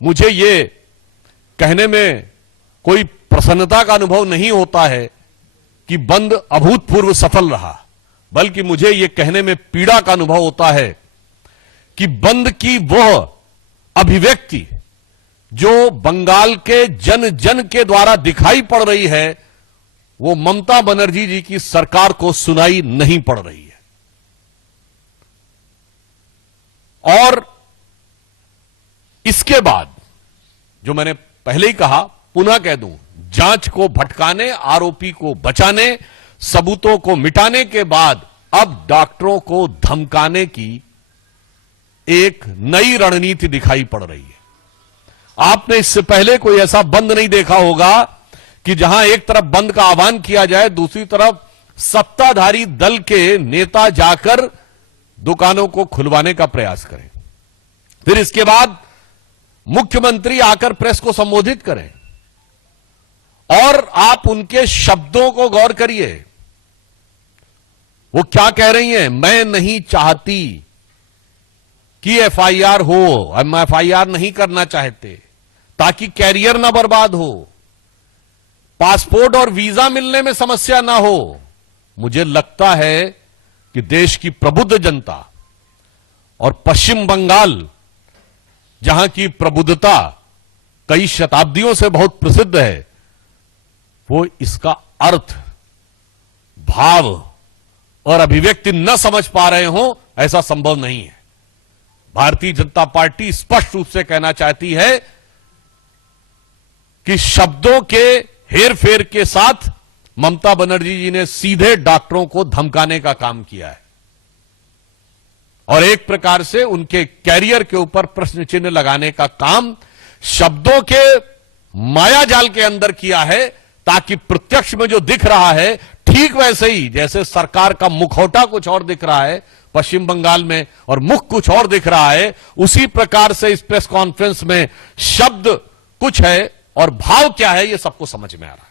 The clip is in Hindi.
मुझे ये कहने में कोई प्रसन्नता का अनुभव नहीं होता है कि बंद अभूतपूर्व सफल रहा, बल्कि मुझे यह कहने में पीड़ा का अनुभव होता है कि बंद की वह अभिव्यक्ति जो बंगाल के जन जन के द्वारा दिखाई पड़ रही है, वो ममता बनर्जी जी की सरकार को सुनाई नहीं पड़ रही है। और इसके बाद जो मैंने पहले ही कहा, पुनः कह दूं, जांच को भटकाने, आरोपी को बचाने, सबूतों को मिटाने के बाद अब डॉक्टरों को धमकाने की एक नई रणनीति दिखाई पड़ रही है। आपने इससे पहले कोई ऐसा बंद नहीं देखा होगा कि जहां एक तरफ बंद का आह्वान किया जाए, दूसरी तरफ सत्ताधारी दल के नेता जाकर दुकानों को खुलवाने का प्रयास करें, फिर इसके बाद मुख्यमंत्री आकर प्रेस को संबोधित करें और आप उनके शब्दों को गौर करिए। वो क्या कह रही हैं? मैं नहीं चाहती कि एफआईआर हो, हम एफआईआर नहीं करना चाहते ताकि कैरियर ना बर्बाद हो, पासपोर्ट और वीजा मिलने में समस्या ना हो। मुझे लगता है कि देश की प्रबुद्ध जनता और पश्चिम बंगाल, जहां की प्रबुद्धता कई शताब्दियों से बहुत प्रसिद्ध है, वो इसका अर्थ, भाव और अभिव्यक्ति न समझ पा रहे हो, ऐसा संभव नहीं है। भारतीय जनता पार्टी स्पष्ट रूप से कहना चाहती है कि शब्दों के हेरफेर के साथ ममता बनर्जी जी ने सीधे डॉक्टरों को धमकाने का काम किया है और एक प्रकार से उनके कैरियर के ऊपर प्रश्न चिन्ह लगाने का काम शब्दों के मायाजाल के अंदर किया है, ताकि प्रत्यक्ष में जो दिख रहा है, ठीक वैसे ही जैसे सरकार का मुखौटा कुछ और दिख रहा है पश्चिम बंगाल में और मुख कुछ और दिख रहा है, उसी प्रकार से इस प्रेस कॉन्फ्रेंस में शब्द कुछ है और भाव क्या है, यह सबको समझ में आ रहा है।